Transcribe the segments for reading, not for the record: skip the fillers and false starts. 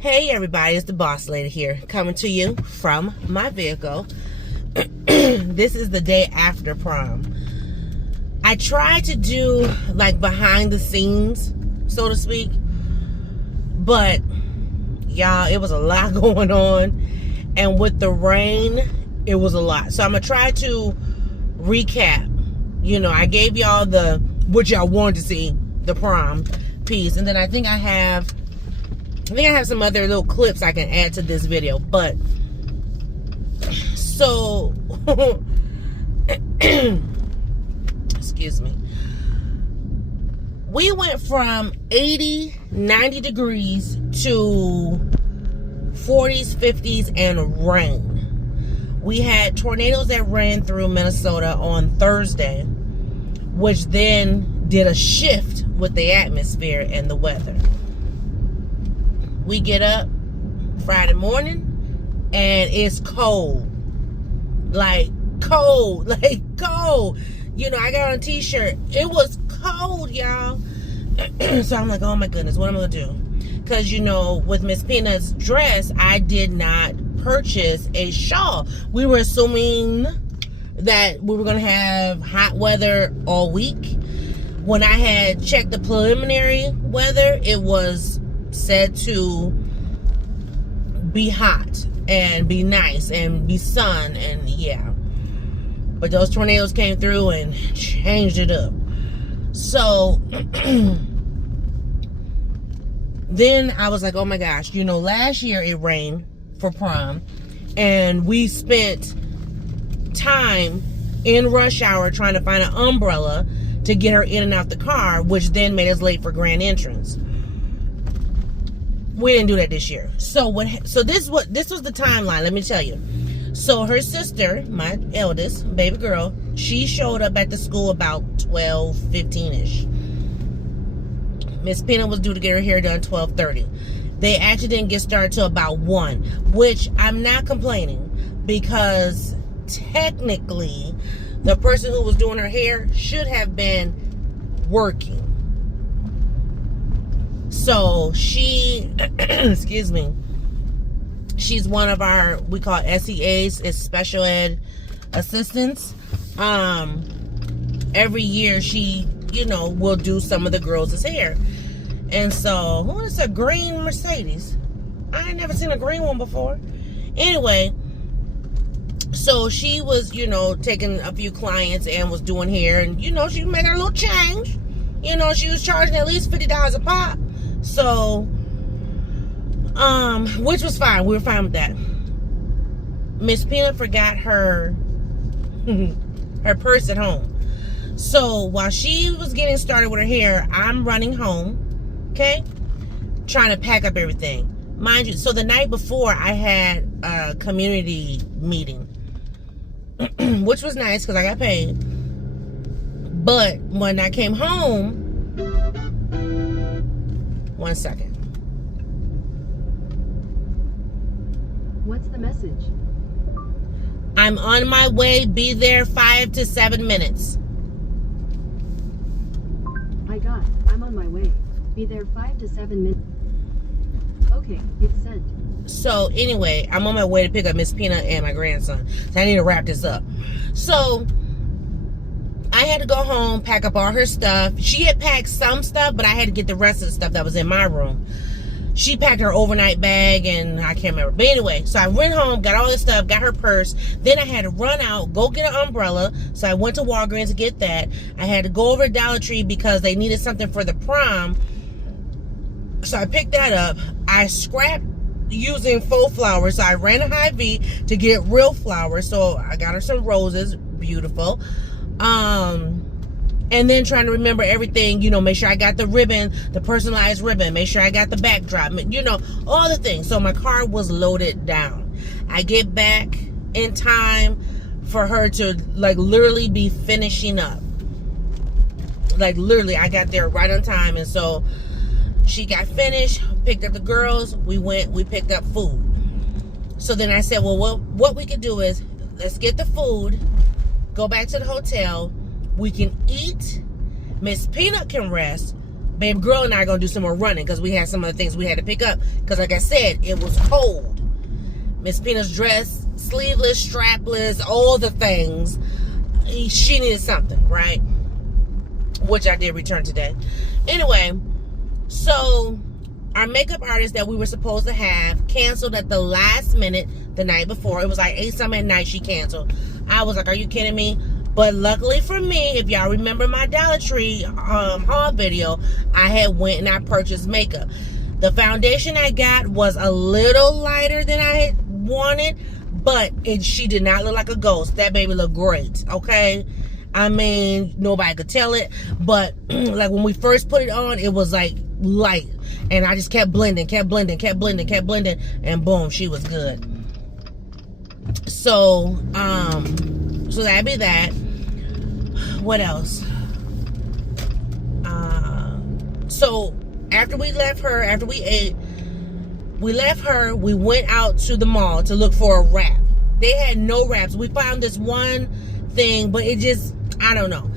Hey everybody, it's the boss lady here, coming to you from my vehicle. This is the day after prom. I tried to do like behind the scenes, so to speak, but y'all, it was a lot going on, and with the rain, it was a lot. So I'm gonna try to recap. You know, I gave y'all what y'all wanted to see, the prom piece, and then I think I have some other little clips I can add to this video. But so excuse me, we went from 80-90 degrees to 40s, 50s, and rain. We had tornadoes that ran through Minnesota on Thursday, which then did a shift with the atmosphere and the weather. We get up Friday morning and it's cold. Like cold. You know, I got on a t-shirt. It was cold, y'all. So I'm like, oh my goodness, what am I gonna do? Because, you know, with Miss Peanut's dress, I did not purchase a shawl. We were assuming that we were gonna have hot weather all week. When I had checked the preliminary weather, it was said to be hot and be nice and be sun, and yeah, but those tornadoes came through and changed it up. So then I was like, oh my gosh, you know, last year it rained for prom and we spent time in rush hour trying to find an umbrella to get her in and out the car, which then made us late for grand entrance. We didn't do that this year. So this was the timeline, let me tell you. So her sister, my eldest baby girl, she showed up at the school about 12:15-ish. Miss Peanut was due to get her hair done 12:30. They actually didn't get started till about 1, which I'm not complaining, because technically the person who was doing her hair should have been working. So she, excuse me, she's one of our, we call SEAs, it's special ed assistants. Every year she, you know, will do some of the girls' hair. And so, what is a green Mercedes? I ain't never seen a green one before. Anyway, so she was, you know, taking a few clients and was doing hair, and, you know, she was making a little change. You know, she was charging at least $50 a pop. So, which was fine. We were fine with that. Miss Peanut forgot her purse at home. So while she was getting started with her hair, I'm running home, okay, trying to pack up everything. Mind you, so the night before I had a community meeting, which was nice because I got paid. But when I came home, one second. What's the message? I'm on my way. Be there 5 to 7 minutes. I got it. I'm on my way. Be there 5 to 7 minutes. Okay, it's sent. So anyway, I'm on my way to pick up Miss Peanut and my grandson. So I need to wrap this up. So I had to go home, pack up all her stuff. She had packed some stuff, but I had to get the rest of the stuff that was in my room. She packed her overnight bag, and I can't remember. But anyway, so I went home, got all this stuff, got her purse. Then I had to run out, go get an umbrella. So I went to Walgreens to get that. I had to go over to Dollar Tree because they needed something for the prom. So I picked that up. I scrapped using faux flowers. So I ran to Hy-Vee to get real flowers. So I got her some roses. Beautiful. And then trying to remember everything, you know, make sure I got the ribbon, the personalized ribbon, make sure I got the backdrop, you know, all the things. So my car was loaded down. I get back in time for her to, like, literally be finishing up. Like, literally, I got there right on time. And so she got finished, picked up the girls, we picked up food. So then I said, well, what we could do is, let's get the food, go back to the hotel, we can eat, Miss Peanut can rest, baby girl and I are gonna do some more running because we had some other things we had to pick up. Because like I said, it was cold. Miss Pina's dress, sleeveless, strapless, all the things. She needed something, right? Which I did return today. Anyway, so our makeup artist that we were supposed to have canceled at the last minute the night before. It was like 8-something at night she canceled. I was like, are you kidding me? But luckily for me, if y'all remember my Dollar Tree haul video, I had went and I purchased makeup. The foundation I got was a little lighter than I had wanted, but she did not look like a ghost. That baby looked great, okay? I mean, nobody could tell it, but like when we first put it on, it was like light. And I just kept blending, and boom, she was good. So, so that'd be that. What else? So after we left her, after we ate, we left her, we went out to the mall to look for a wrap. They had no wraps. We found this one thing, but it just, I don't know.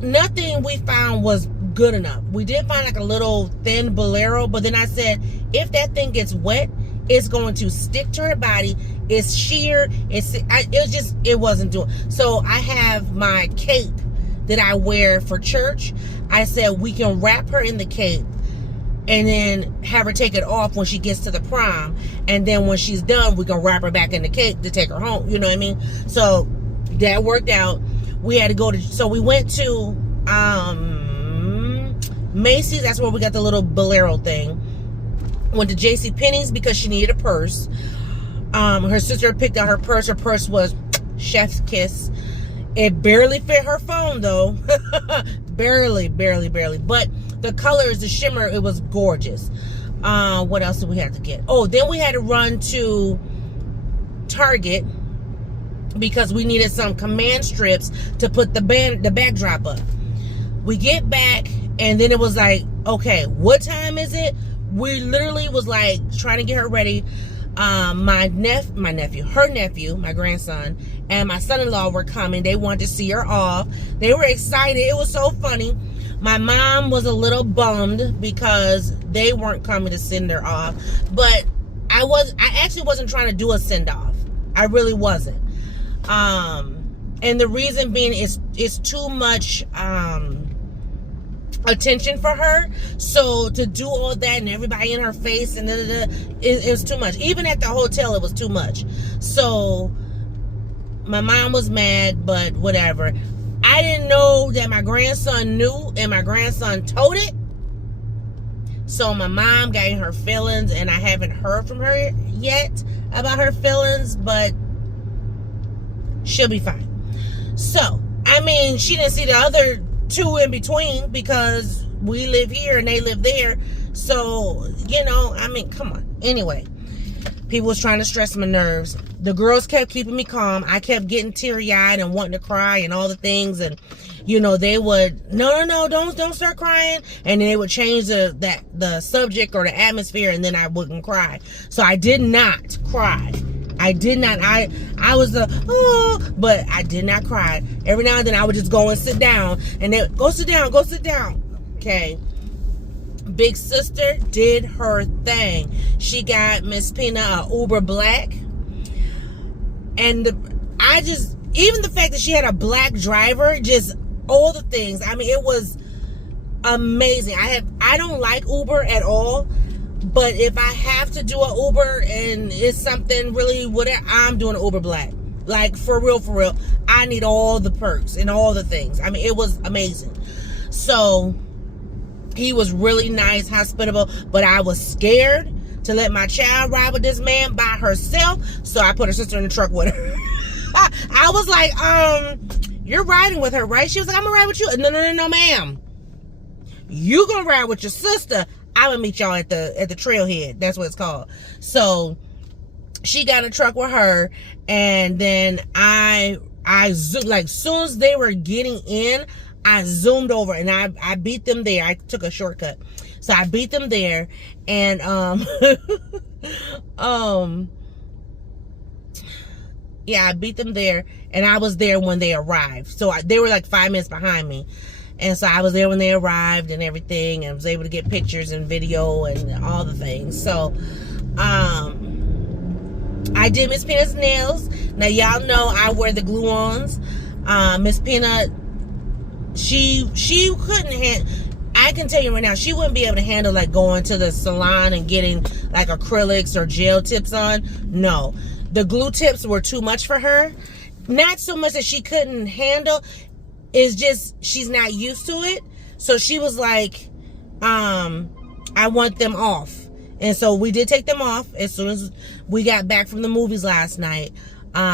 Nothing we found was good enough. We did find like a little thin bolero, but then I said, if that thing gets wet, it's going to stick to her body. It's sheer. It wasn't doing. So I have my cape that I wear for church. I said we can wrap her in the cape and then have her take it off when she gets to the prom. And then when she's done, we can wrap her back in the cape to take her home. You know what I mean? So that worked out. We had to go to, so we went to Macy's. That's where we got the little bolero thing. Went to JCPenney's because she needed a purse. Her sister picked out her purse. Her purse was chef's kiss. It barely fit her phone though. barely. But the colors, the shimmer, it was gorgeous. What else did we have to get? Oh, then we had to run to Target because we needed some command strips to put the backdrop up. We get back and then it was like, okay, what time is it? We literally was like trying to get her ready. Her nephew, my grandson, and my son-in-law were coming. They wanted to see her off. They were excited. It was so funny. My mom was a little bummed because they weren't coming to send her off. But I actually wasn't trying to do a send-off. I really wasn't. And the reason being it's too much attention for her. So to do all that and everybody in her face and it was too much. Even at the hotel, it was too much. So my mom was mad, but whatever. I didn't know that my grandson knew, and my grandson told it. So my mom got in her feelings, and I haven't heard from her yet about her feelings, but she'll be fine. So, I mean, she didn't see the other two in between because we live here and they live there. So, you know, I mean, come on. Anyway, people was trying to stress my nerves. The girls kept keeping me calm. I kept getting teary-eyed and wanting to cry and all the things. And, you know, they would, no, don't start crying. And then they would change the subject or the atmosphere, and then I wouldn't cry. So I did not cry. I did not. I was but I did not cry. Every now and then I would just go and sit down, and they go sit down. Okay. Big sister did her thing. She got Miss Pina a Uber Black, and even the fact that she had a black driver, just all the things. I mean, it was amazing. I don't like Uber at all. But if I have to do an Uber and it's something really whatever, I'm doing an Uber Black. Like, for real. I need all the perks and all the things. I mean, it was amazing. So, he was really nice, hospitable. But I was scared to let my child ride with this man by herself. So, I put her sister in the truck with her. I was like, you're riding with her, right? She was like, I'm going to ride with you. No, ma'am. You going to ride with your sister. I would meet y'all at the trailhead. That's what it's called. So she got in a truck with her, and then I like soon as they were getting in, I zoomed over and I beat them there. I took a shortcut. So I beat them there, and yeah, I beat them there, and I was there when they arrived. So they were like 5 minutes behind me. And so I was there when they arrived and everything, and was able to get pictures and video and all the things. So I did Miss Peanut's nails. Now y'all know I wear the glue-ons. Miss Peanut, she couldn't I can tell you right now, she wouldn't be able to handle like going to the salon and getting like acrylics or gel tips on. No, the glue tips were too much for her. Not so much that she couldn't handle, it's just she's not used to it. So she was like, I want them off. And so we did take them off as soon as we got back from the movies last night.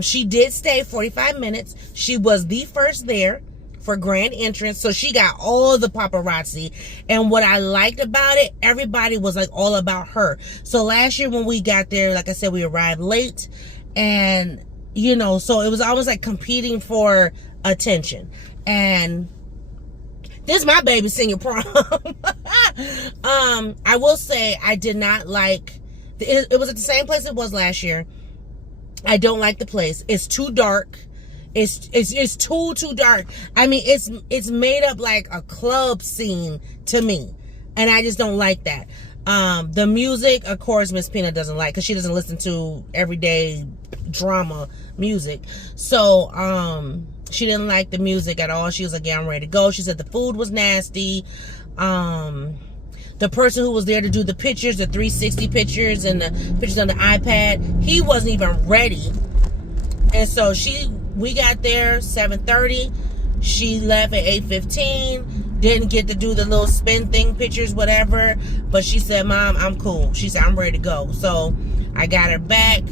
She did stay 45 minutes. She was the first there for grand entrance, so she got all the paparazzi. And what I liked about it, everybody was like all about her. So last year when we got there, like I said, we arrived late, and you know, so it was always like competing for attention. And this is my baby senior prom. I will say I did not like it was at the same place it was last year. I don't like the place. It's too dark. It's too dark. I mean, it's made up like a club scene to me, and I just don't like that. The music, of course, Miss Peanut doesn't like, because she doesn't listen to everyday drama music. So she didn't like the music at all. She was like, yeah, I'm ready to go. She said the food was nasty. The person who was there to do the pictures, the 360 pictures and the pictures on the iPad, he wasn't even ready. And so we got there 7:30. She left at 8:15. Didn't get to do the little spin thing, pictures, whatever. But she said, Mom, I'm cool. She said, I'm ready to go. So I got her back.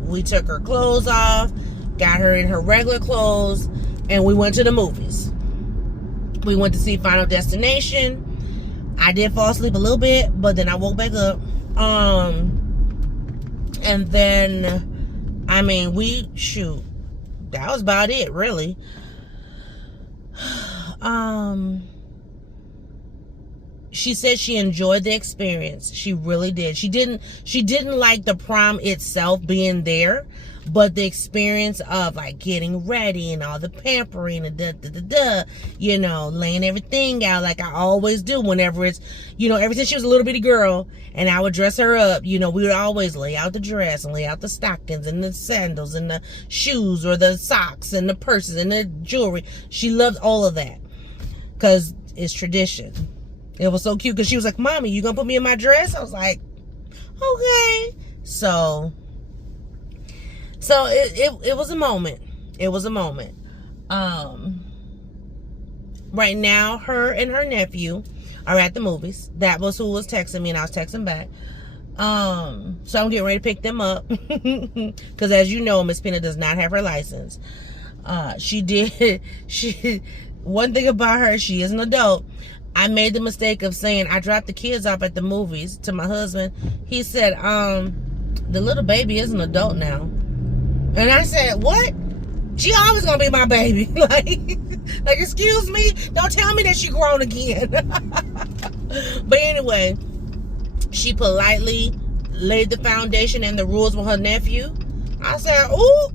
We took her clothes off, got her in her regular clothes, and we went to the movies. We went to see Final Destination. I did fall asleep a little bit, but then I woke back up. And then, I mean, that was about it, really. She said she enjoyed the experience. She really did. She didn't like the prom itself being there, but the experience of like getting ready and all the pampering and you know, laying everything out like I always do whenever it's, you know, ever since she was a little bitty girl and I would dress her up, you know, we would always lay out the dress and lay out the stockings and the sandals and the shoes or the socks and the purses and the jewelry. She loved all of that because it's tradition. It was so cute because she was like, Mommy, you gonna put me in my dress? I was like, okay. So it was a moment. It was a moment. Right now, her and her nephew are at the movies. That was who was texting me, and I was texting back. So I'm getting ready to pick them up. Because as you know, Miss Peanut does not have her license. One thing about her, she is an adult. I made the mistake of saying I dropped the kids off at the movies to my husband. He said, the little baby is an adult now. And I said, what? She always gonna be my baby. like, excuse me? Don't tell me that she grown again. But anyway, she politely laid the foundation and the rules with her nephew. I said, ooh.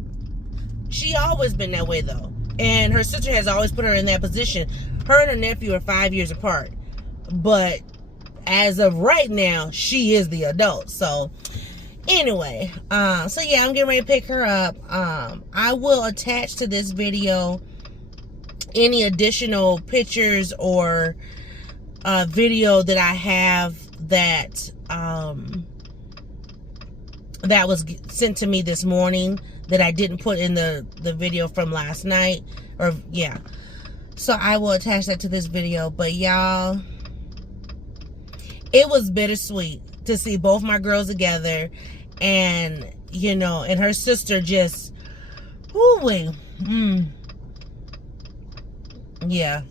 She always been that way though. And her sister has always put her in that position. Her and her nephew are 5 years apart. But as of right now, she is the adult. So anyway, so yeah, I'm getting ready to pick her up. I will attach to this video any additional pictures or video that I have that that was sent to me this morning that I didn't put in the video from last night. Or yeah, so I will attach that to this video. But y'all, it was bittersweet to see both my girls together. And you know, and her sister just yeah,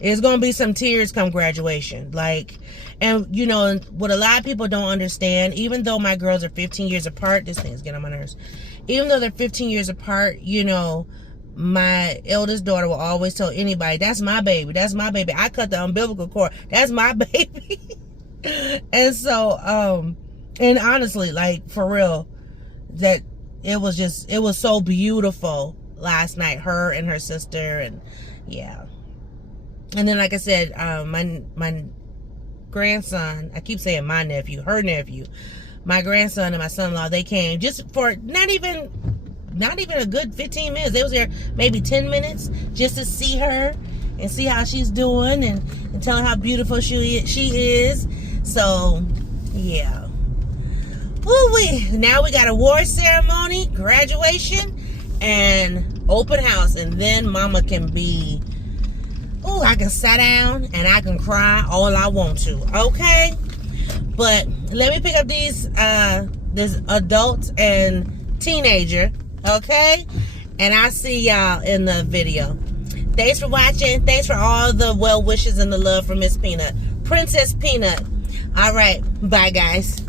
it's gonna be some tears come graduation. Like, and you know what a lot of people don't understand, even though my girls are 15 years apart, this thing's getting on my nerves, even though they're 15 years apart, you know, my eldest daughter will always tell anybody, that's my baby, that's my baby, I cut the umbilical cord, that's my baby. And so and honestly, like, for real, that it was so beautiful last night, her and her sister. And yeah, And then, like I said, my grandson, I keep saying my nephew, her nephew, my grandson and my son-in-law, they came just for not even a good 15 minutes. They was there maybe 10 minutes just to see her and see how she's doing and tell her how beautiful she is. So, yeah. Woo-wee. Now we got a award ceremony, graduation, and open house. And then mama can be, oh, I can sit down and I can cry all I want to. Okay? But let me pick up this adult and teenager. Okay? And I'll see y'all in the video. Thanks for watching. Thanks for all the well wishes and the love from Miss Peanut. Princess Peanut. All right. Bye, guys.